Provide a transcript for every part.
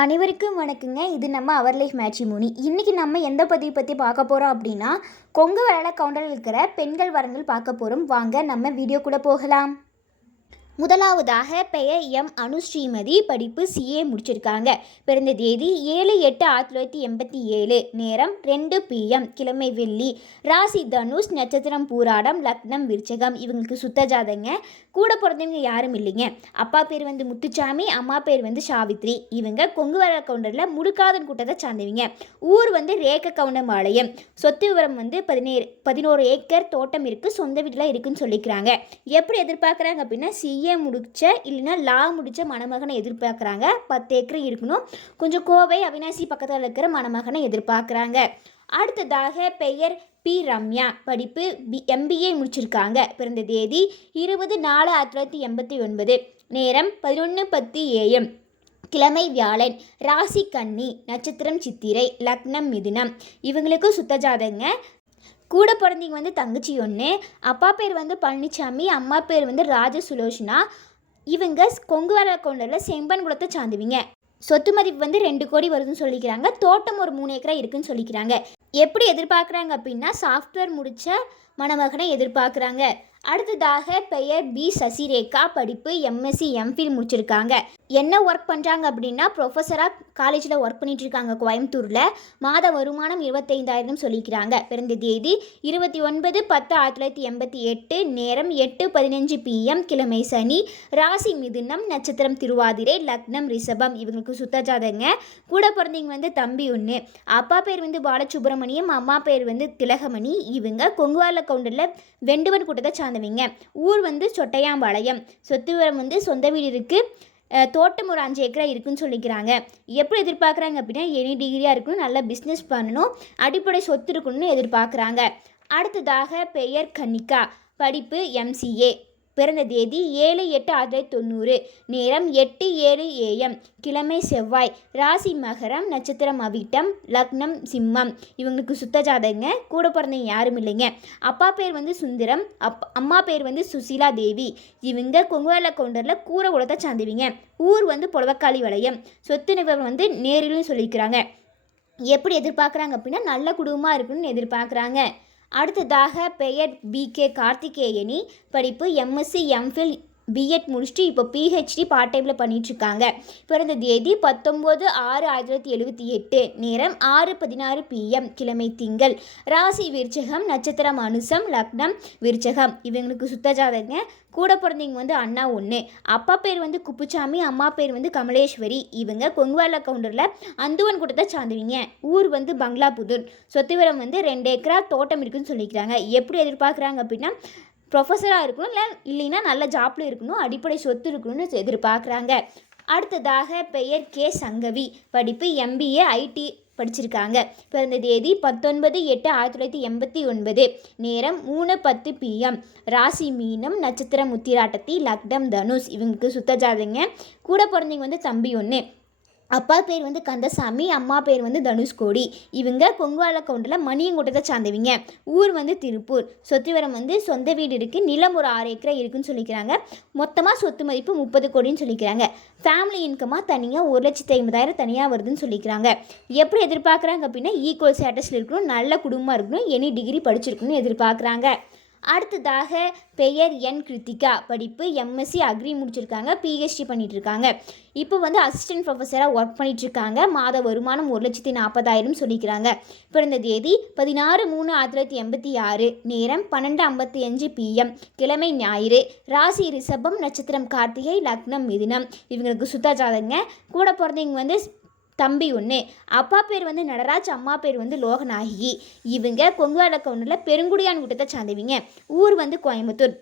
அனைவருக்கும் வணக்கங்க. இது நம்ம அவர் லைஃப் மேட்ரிமோனி. இன்றைக்கி நம்ம எந்த பதிவு பற்றி பார்க்க போகிறோம் அப்படின்னா, கொங்கு வேலை கவுண்டரில் இருக்கிற பெண்கள் வரங்கள் பார்க்க போகிறோம். வாங்க நம்ம வீடியோக்குள்ளே போகலாம். முதலாவதாக பெயர் எம் அனுஸ்ரீமதி, படிப்பு சிஏ முடிச்சிருக்காங்க. பிறந்த தேதி 7/8/1987, நேரம் 2 PM, கிழமை வெள்ளி, ராசி தனுஷ், நட்சத்திரம் பூராடம், லக்னம் விருச்சகம். இவங்களுக்கு சுத்த ஜாதகங்க. கூட பிறந்தவங்க யாரும் இல்லைங்க. அப்பா பேர் வந்து முத்துச்சாமி, அம்மா பேர் வந்து சாவித்ரி. இவங்க கொங்கு வேலை கவுண்டரில் முடுக்காதன் கூட்டத்தை சார்ந்தவங்க. ஊர் வந்து ரேக்க கவுண்டம்பாளையம். சொத்து விவரம் வந்து 11 ஏக்கர் தோட்டம் இருக்குது, சொந்த வீட்டில் இருக்குன்னு சொல்லிக்கிறாங்க. எப்படி எதிர்பார்க்குறாங்க அப்படின்னா, சிஏ முடிச்ச இல்லைன்னா லா முடித்த மணமகனை எதிர்பார்க்குறாங்க. 10 ஏக்கர் இருக்கணும். கொஞ்சம் கோவை அவினாசி பக்கத்தில் இருக்கிற மணமகனை எதிர்பார்க்குறாங்க. அடுத்ததாக பெயர் பி ரம்யா, படிப்பு MBA முடிச்சிருக்காங்க. பிறந்த தேதி 20/4/1989, நேரம் 11:10 AM, கிழமை வியாழன், ராசி கன்னி, நட்சத்திரம் சித்திரை, லக்னம் மிதுனம். இவங்களுக்கு சுத்த ஜாதகங்க. கூட பிறந்தவங்க வந்து தங்கச்சி ஒன்று. அப்பா பேர் வந்து பழனிசாமி, அம்மா பேர் வந்து ராஜசுலோஷனா. இவங்க கொங்கு வேலை கவுண்டரில் செம்பன் குளத்தை சார்ந்துவிங்க. சொத்து மதிப்பு வந்து 2 கோடி வருதுன்னு சொல்லிக்கிறாங்க. தோட்டம் ஒரு 3 ஏக்கரா இருக்குன்னு சொல்லிக்கிறாங்க. எப்படி எதிர்பார்க்குறாங்க அப்படின்னா, சாஃப்ட்வேர் முடித்த மணமகனை எதிர்பார்க்குறாங்க. அடுத்ததாக பெயர் பி சசிரேகா, படிப்பு MSc MPhil முடிச்சிருக்காங்க. என்ன ஒர்க் பண்ணுறாங்க அப்படின்னா, ப்ரொஃபஸராக காலேஜில் ஒர்க் பண்ணிகிட்ருக்காங்க கோயம்புத்தூரில். மாத வருமானம் 25,000 சொல்லிக்கிறாங்க. பிறந்த தேதி 29/10/1988, நேரம் 8:15 PM, கிழமை சனி, ராசி மிதுனம், நட்சத்திரம் திருவாதிரை, லக்னம் ரிஷபம். இவங்களுக்கு சுத்த ஜாதகங்க. கூட பிறந்தவங்க வந்து தம்பி ஒன்று. அப்பா பேர் வந்து பாலசுப்ரமணியம், அம்மா பேர் வந்து திலகமணி. இவங்க கொங்கு வேலை கவுண்டரில் வெண்டுவன் கூட்டத்தை சார்ந்தவங்க. ஊர் வந்து சொட்டையாம்பாளையம். சொத்து விவரம் வந்து சொந்த வீடு இருக்குது, தோட்டம் ஒரு 5 ஏக்கரா இருக்குன்னு சொல்லிக்கிறாங்க. எப்படி எதிர்பார்க்குறாங்க அப்படின்னா, எனி டிகிரியாக இருக்கணும், நல்லா பிஸ்னஸ் பண்ணணும், அடிப்படை சொத்து இருக்கணும்னு எதிர்பார்க்குறாங்க. அடுத்ததாக பெயர் கன்னிகா, படிப்பு MCA. பிறந்த தேதி 7/8/1990, நேரம் 8:07 AM, கிழமை செவ்வாய், ராசி மகரம், நட்சத்திரம் அவிட்டம், லக்னம் சிம்மம். இவங்களுக்கு சுத்த ஜாதகங்க. கூட பிறந்தவங்க யாரும் இல்லைங்க. அப்பா பேர் வந்து சுந்தரம், அம்மா பேர் வந்து சுசீலா தேவி. இவங்க கொங்கு வேலை கவுண்டரில் கூரை குளத்தை சார்ந்தவங்க. ஊர் வந்து புலவக்காளி வளையம். சொத்து நிபுணர் வந்து நேரிலும் சொல்லிக்கிறாங்க. எப்படி எதிர்பார்க்குறாங்க அப்படின்னா, நல்ல குடும்பமாக இருக்கணும்னு எதிர்பார்க்குறாங்க. அடுத்ததாக பெயர் BK கார்த்திகேயனி, படிப்பு MSc MPhil B.Ed முடிச்சுட்டு இப்போ PhD பார்ட் டைமில் பண்ணிகிட்ருக்காங்க. பிறந்த தேதி 19/6/1978, நேரம் 6:16 PM, கிழமை திங்கள், ராசி விருச்சகம், நட்சத்திரம் அனுசம், லக்னம் விருச்சகம். இவங்களுக்கு சுத்த ஜாதகங்க. கூட பிறந்தவங்க வந்து அண்ணா ஒன்று. அப்பா பேர் வந்து குப்புசாமி, அம்மா பேர் வந்து கமலேஸ்வரி. இவங்க கொங்கு வேலை கவுண்டரில் அந்துவன் கூட்டத்தை சார்ந்துவிங்க. ஊர் வந்து பங்களாபுதூர். சொத்து விவரம் வந்து 2 ஏக்கரா தோட்டம் இருக்குன்னு சொல்லிக்கிறாங்க. எப்படி எதிர்பார்க்குறாங்க அப்படின்னா, ப்ரொஃபஸராக இருக்கணும், இல்லைன்னா நல்ல ஜாப்பில் இருக்கணும், அடிப்படை சொத்து இருக்கணும்னு எதிர்பார்க்குறாங்க. அடுத்ததாக பெயர் கே சங்கவி, படிப்பு MBA IT படிச்சிருக்காங்க. பிறந்த தேதி 19/8/1989, நேரம் 3:10 PM, ராசி மீனம், நட்சத்திரம் உத்திராட்டத்தி, லக்னம் தனுஷ். இவங்களுக்கு சுத்த ஜாதகங்க. கூட பிறந்தவங்க வந்து தம்பி ஒன்று. அப்பா பேர் வந்து கந்தசாமி, அம்மா பேர் வந்து தனுஷ்கோடி. இவங்க கொங்கு வேலை கவுண்டரில் மணியங்கூட்டத்தை சார்ந்தவங்க. ஊர் வந்து திருப்பூர். சொத்து விவரம் வந்து சொந்த வீடு இருக்குது, நிலம் ஒரு 6 ஏக்கரா இருக்குன்னு சொல்லிக்கிறாங்க. மொத்தமாக சொத்து மதிப்பு 30 கோடின்னு சொல்லிக்கிறாங்க. ஃபேமிலி இன்கமாக தனியாக 1,50,000 தனியாக வருதுன்னு சொல்லிக்கிறாங்க. எப்படி எதிர்பார்க்குறாங்க அப்படின்னா, ஈக்குவல் ஸ்டேட்டஸில் இருக்கணும், நல்ல குடும்பமாக இருக்கணும், எனி டிகிரி படிச்சிருக்கணும்னு எதிர்பார்க்குறாங்க. அடுத்ததாக பெயர் என் கிருத்திகா, படிப்பு MSc அக்ரி முடிச்சிருக்காங்க, PhD பண்ணிகிட்ருக்காங்க. இப்போ வந்து அசிஸ்டன்ட் ப்ரொஃபஸராக ஒர்க் பண்ணிகிட்ருக்காங்க. மாத வருமானம் 1,40,000 சொல்லிக்கிறாங்க. பிறந்த தேதி 16/3/1986, நேரம் 12:55 PM, கிழமை ஞாயிறு, ராசி ரிஷபம், நட்சத்திரம் கார்த்திகை, லக்னம் மிதுனம். இவங்களுக்கு சுத்த ஜாதகங்க. கூட பிறந்தவங்க வந்து தம்பி ஒன்று. அப்பா பேர் வந்து நடராஜ், அம்மா பேர் வந்து லோகநாயகி. இவங்க கொங்கு வேலை கவுண்டரில் பெருங்குடியான் கூட்டத்தை சார்ந்தவங்க. ஊர் வந்து கோயம்புத்தூர்.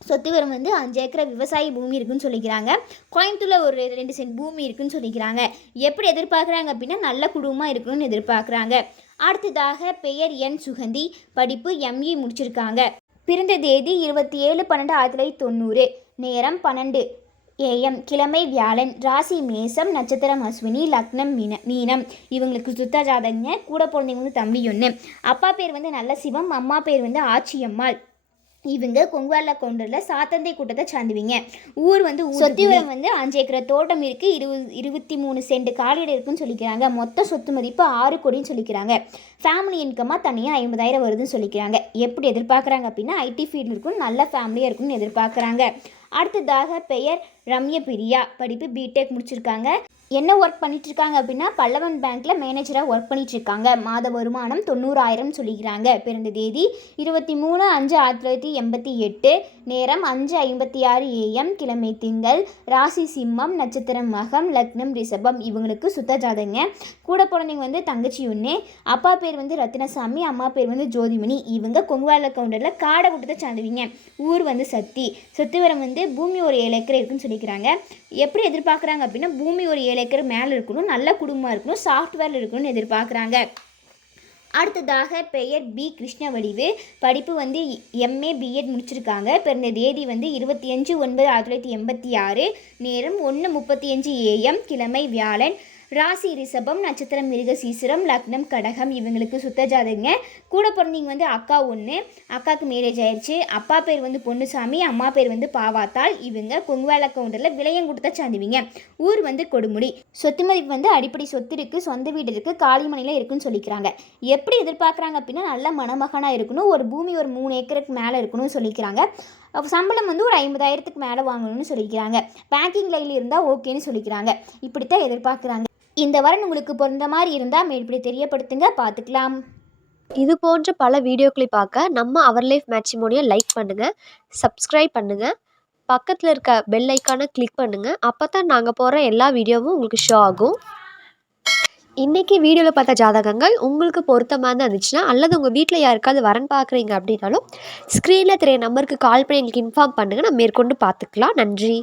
சொத்து விவரம் வந்து 5 ஏக்கரா விவசாய பூமி இருக்குன்னு சொல்லிக்கிறாங்க. கோயம்புத்தூரில் ஒரு 2 சென்ட் பூமி இருக்குன்னு சொல்லிக்கிறாங்க. எப்படி எதிர்பார்க்குறாங்க அப்படின்னா, நல்ல குடும்பமாக இருக்கணும்னு எதிர்பார்க்குறாங்க. அடுத்ததாக பெயர் என் சுகந்தி, படிப்பு ME முடிச்சிருக்காங்க. பிறந்த தேதி 27/12/1990, நேரம் 12 AM, கிழமை வியாழன், ராசி மேசம், நட்சத்திரம் அஸ்வினி, லக்னம் மீனம். இவங்களுக்கு சுத்த ஜாதகங்க. கூட பிறந்தவங்க வந்து தம்பி ஒன்று. அப்பா பேர் வந்து நல்ல சிவம், அம்மா பேர் வந்து ஆச்சியம்மாள். இவங்க கொங்குவால கவுண்டரில் சாத்தந்தை கூட்டத்தை சார்ந்துவீங்க. ஊர் வந்து சொத்திவரம் வந்து 5 ஏக்கரை தோட்டம் இருக்குது. 23 சென்ட் காலியிடம் இருக்குன்னு சொல்லிக்கிறாங்க. மொத்த சொத்து மதிப்பு 6 கோடின்னு சொல்லிக்கிறாங்க. ஃபேமிலி இன்கமாக தனியாக 50,000 வருதுன்னு சொல்லிக்கிறாங்க. எப்படி எதிர்பார்க்குறாங்க அப்படின்னா ஐடி ஃபீல்டு இருக்கும், நல்ல ஃபேமிலியாக இருக்குன்னு எதிர்பார்க்குறாங்க. அடுத்ததாக பெயர் ரம்ய பிரியா. படிப்பு பிடெக் முடிச்சிருக்காங்க. என்ன ஒர்க் பண்ணிகிட்ருக்காங்க அப்படின்னா பல்லவன் பேங்க்கில் மேனேஜராக ஒர்க் பண்ணிகிட்ருக்காங்க. மாத வருமானம் 90,000 சொல்லிக்கிறாங்க. பிறந்த தேதி 23/5/1988. நேரம் 5:56 AM. கிழமை திங்கள். ராசி சிம்மம். நட்சத்திரம் மகம். லக்னம் ரிஷபம். இவங்களுக்கு சுத்த ஜாதகங்க. கூட பிறந்தவங்க வந்து தங்கச்சி ஒன்று. அப்பா பேர் வந்து ரத்தினசாமி, அம்மா பேர் வந்து ஜோதிமணி. இவங்க கொங்குவால கவுண்டரில் காடை கூட்டத்தை சார்ந்துவீங்க. ஊர் வந்து சத்தி. சொத்துவரம் வந்து பூமி ஒரு 7 ஏக்கர் இருக்குன்னு சொல்லிக்கிறாங்க. எப்படி எதிர்பார்க்குறாங்க அப்படின்னா பூமி ஒரு 7 ஏக்கர் மேலே இருக்கணும், நல்ல குடும்பமாக இருக்கணும், சாஃப்ட்வேர் இருக்கணும்னு எதிர்பார்க்குறாங்க. அடுத்ததாக பெயர் பி கிருஷ்ணவடிவு. படிப்பு வந்து எம்ஏ பிஎட் முடிச்சிருக்காங்க. பிறந்த தேதி வந்து 25/9/1986. நேரம் 1:35 AM. கிழமை வியாழன். ராசி ரிஷபம். நட்சத்திரம் மிருகசீசரம். லக்னம் கடகம். இவங்களுக்கு சுத்த ஜாதகங்க. கூட பிறந்தவங்க வந்து அக்கா ஒன்று. அக்காவுக்கு மேரேஜ் ஆயிடுச்சு. அப்பா பேர் வந்து பொன்னுசாமி, அம்மா பேர் வந்து பாவாத்தாள். இவங்க கொங்குவால கவுண்டரில் விளையங்குட்டத்தை சார்ந்துவீங்க. ஊர் வந்து கொடுமுடி. சொத்து மதிப்பு வந்து அடிப்படை சொத்து இருக்குது, சொந்த வீடு இருக்குது, காளிமனையில் இருக்குன்னு சொல்லிக்கிறாங்க. எப்படி எதிர்பார்க்குறாங்க அப்படின்னா நல்ல மணமகனாக இருக்கணும், ஒரு பூமி ஒரு 3 ஏக்கருக்கு மேலே இருக்கணும்னு சொல்லிக்கிறாங்க. சம்பளம் வந்து ஒரு 50,000க்கு மேலே வாங்கணும்னு சொல்லிக்கிறாங்க. பேங்கிங் லைனில் இருந்தால் ஓகேன்னு சொல்லிக்கிறாங்க. இப்படித்தான் எதிர்பார்க்குறாங்க. இந்த வரன் உங்களுக்கு பொருந்த மாதிரி இருந்தால் மேற்படி தெரியப்படுத்துங்க, பார்த்துக்கலாம். இது போன்ற பல வீடியோக்களை பார்க்க நம்ம அவர் லைஃப் மேட்ரிமோனியை லைக் பண்ணுங்கள், சப்ஸ்கிரைப் பண்ணுங்கள், பக்கத்தில் இருக்க பெல் ஐக்கானை கிளிக் பண்ணுங்கள். அப்போ தான் நாங்கள் போடுற எல்லா வீடியோவும் உங்களுக்கு ஷோ ஆகும். இன்றைக்கி வீடியோவில் பார்த்த ஜாதகங்கள் உங்களுக்கு பொருத்தமாக தான் இருந்துச்சுன்னா அல்லது உங்கள் வீட்டில் யாருக்காவது வரன் பார்க்குறீங்க அப்படின்னாலும் ஸ்க்ரீனில் தெரிய நம்பருக்கு கால் பண்ணி எங்களுக்கு இன்ஃபார்ம் பண்ணுங்கள். நம்ம மேற்கொண்டு பார்த்துக்கலாம். நன்றி.